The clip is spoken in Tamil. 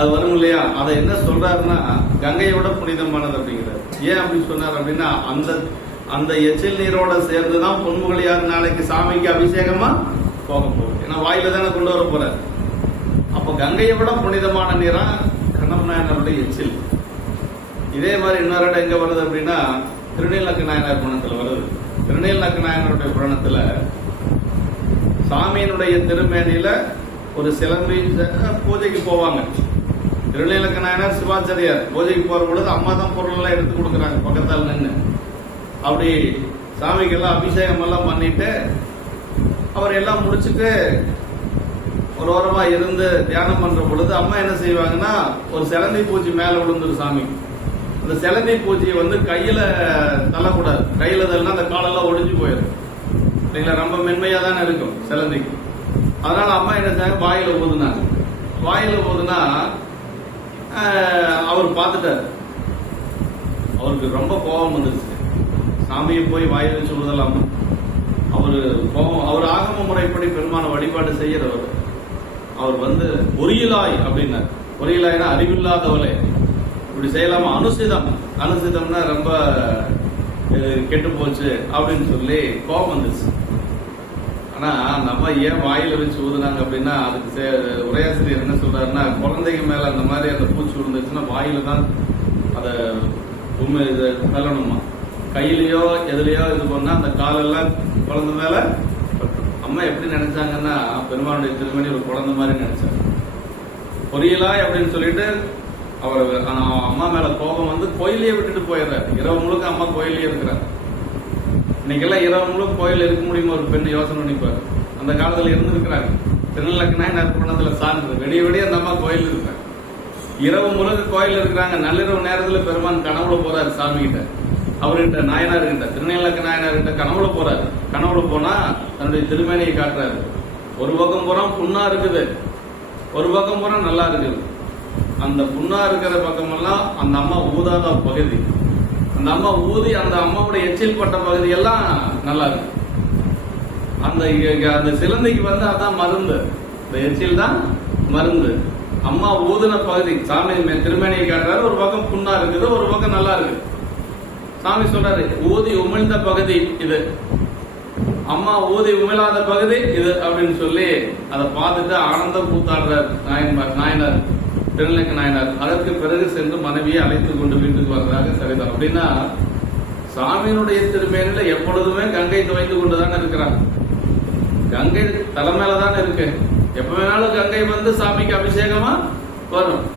அது வரும் இல்லையா? அதை என்ன சொல்றாருன்னா கங்கையை விட புனிதமானது அப்படிங்கிறார். ஏன் அப்படி சொன்னார் அப்படின்னா அந்த அந்த எச்சில் நீரோட சேர்ந்து தான் பொன்முகலியார் நாளைக்கு சாமிக்கு அபிஷேகமா போக போகுது. ஏன்னா வாயில தானே கொண்டு வர போறார். அப்ப கங்கையை விட புனிதமான நீரா கண்ணப்ப நாயனருடைய எச்சில். இதே மாதிரி இன்னொரு எங்க வருது அப்படின்னா திருநீலக்க நாயனார் புராணத்துல வருது. திருநீலக்க நாயனருடைய புராணத்துல சாமியினுடைய திருமேனியில ஒரு சிலம்பி பூஜைக்கு போவாங்க. திருநீலக்க நாயனார் சிவாச்சாரியார். பூஜைக்கு போற பொழுது அம்மா தான் பொருள் எல்லாம் எடுத்து கொடுக்குறாங்க பக்கத்தால் நின்று அப்படி சாமிக்கெல்லாம் அபிஷேகம் எல்லாம் பண்ணிட்டு அவர் எல்லாம் முடிச்சுட்டு ஒரு ஓரமா இருந்து தியானம் பண்ற பொழுது அம்மா என்ன செய்வாங்கன்னா ஒரு சிலந்தி பூச்சி மேல விழுந்துரு சாமி. அந்த சிலந்தி பூச்சியை வந்து கையில தள்ளக்கூடாது. கையில தள்ளினா அந்த காலெல்லாம் ஒடிஞ்சு போயிடும். இல்லைங்களா? ரொம்ப மென்மையா தானே இருக்கும் சிலந்திக்கு. அதனால அம்மா என்ன செய்யாங்க வாயில ஊதுனாங்க. வாயில ஊதுனா அவர் பார்த்துட்டாரு. அவருக்கு ரொம்ப கோபம் வந்துருச்சு. சாமியை போய் வாயில் வச்சு அவர் கோபம் அவர் ஆகம முறைப்படி பெருமான வழிபாடு செய்கிறவர் அவர் வந்து பொறியிலாய் அப்படின்னார். பொறியிலாய்னா அறிவில்லாதவளே. இப்படி செய்யலாமா? அனுசிதம். அனுசிதம்னா ரொம்ப கெட்டு போச்சு அப்படின்னு சொல்லி கோபம் வந்துச்சு ஆனா நம்ம ஏன் வாயில வச்சு ஊதுனாங்க அப்படின்னா அதுக்கு சே- உரையாசிரியர் என்ன சொல்றாருன்னா குழந்தைங்க மேல அந்த மாதிரி அந்த பூச்சி விழுந்துச்சுன்னா வாயில தான் அத உண்மை இதை தள்ளணுமா கையிலயோ எதுலயோ இது பண்ணா அந்த காலெல்லாம் குழந்தை மேல அம்மா எப்படி நினைச்சாங்கன்னா பெருமானுடைய திருமணி ஒரு குழந்தை மாதிரி நினைச்சாங்க. பொரியலாய் அப்படின்னு சொல்லிட்டு அவர் அம்மா மேல கோபம் வந்து கோயிலையே விட்டுட்டு போயிடுறாரு. இரவு முழுக்க அம்மா கோயிலே இருக்கிறார் இன்னைக்கெல்லாம் இரவு முழுக்க கோயில் இருக்க முடியுமா ஒரு பெண் யோசனை பண்ணிப்பாரு அந்த காலத்துல இருந்திருக்கிறாங்க. திருநலக்கனா நற்பணத்துல சார்ந்தது வெடிய வெடிய அந்த அம்மா கோயில் இருக்கிறாங்க இரவு முழுக்க கோயில் இருக்கிறாங்க. நள்ளிரவு நேரத்தில் பெருமான் கனவுல போறாரு சாமி கிட்ட அவர்கிட்ட நாயனார் கிட்ட திருநீலக்க நாயனார் கிட்ட கனவுல போறாரு. கனவுல போனா தன்னுடைய திருமேனியை காட்டுறாரு. ஒரு பக்கம் புறம் புண்ணா இருக்குது. ஒரு பக்கம் புறம் நல்லா இருக்குது. அந்த புண்ணா இருக்கிற பக்கமெல்லாம் அந்த அம்மா ஊதாத பகுதி. நம்ம ஊதி அந்த அம்மாவோட எச்சில் பட்ட பகுதி எல்லாம் நல்லா இருக்கு. அந்த இங்க- அந்த சிலந்தைக்கு வந்து அதான் மருந்து. இந்த எச்சில் தான் மருந்து. அம்மா ஊதுன பகுதி. சாமி மே- காட்டுறாரு. ஒரு பக்கம் புண்ணா இருக்குது ஒரு பக்கம் நல்லா இருக்கு சாமி சொல்றாரு ஊதி உமிழ்ந்த பகுதி இது. அம்மா ஊதி உமிழாத பகுதி இது அப்படின்னு சொல்லி அதை பார்த்துட்டு ஆனந்த கூத்தாடுறார் நாயன்மார் நாயனார் திருநிலைக்க நாயனார். அதற்கு பிறகு சென்று மனைவியை அழைத்து கொண்டு வீட்டுக்கு வர்றதாக சரிதான். அப்படின்னா சாமியினுடைய திருமேனில எப்பொழுதுமே கங்கை துவைந்து கொண்டுதான் இருக்கிறான் கங்கை தலைமையில தான் இருக்கு. எப்ப வேணாலும் கங்கை வந்து சாமிக்கு அபிஷேகமா வரும்.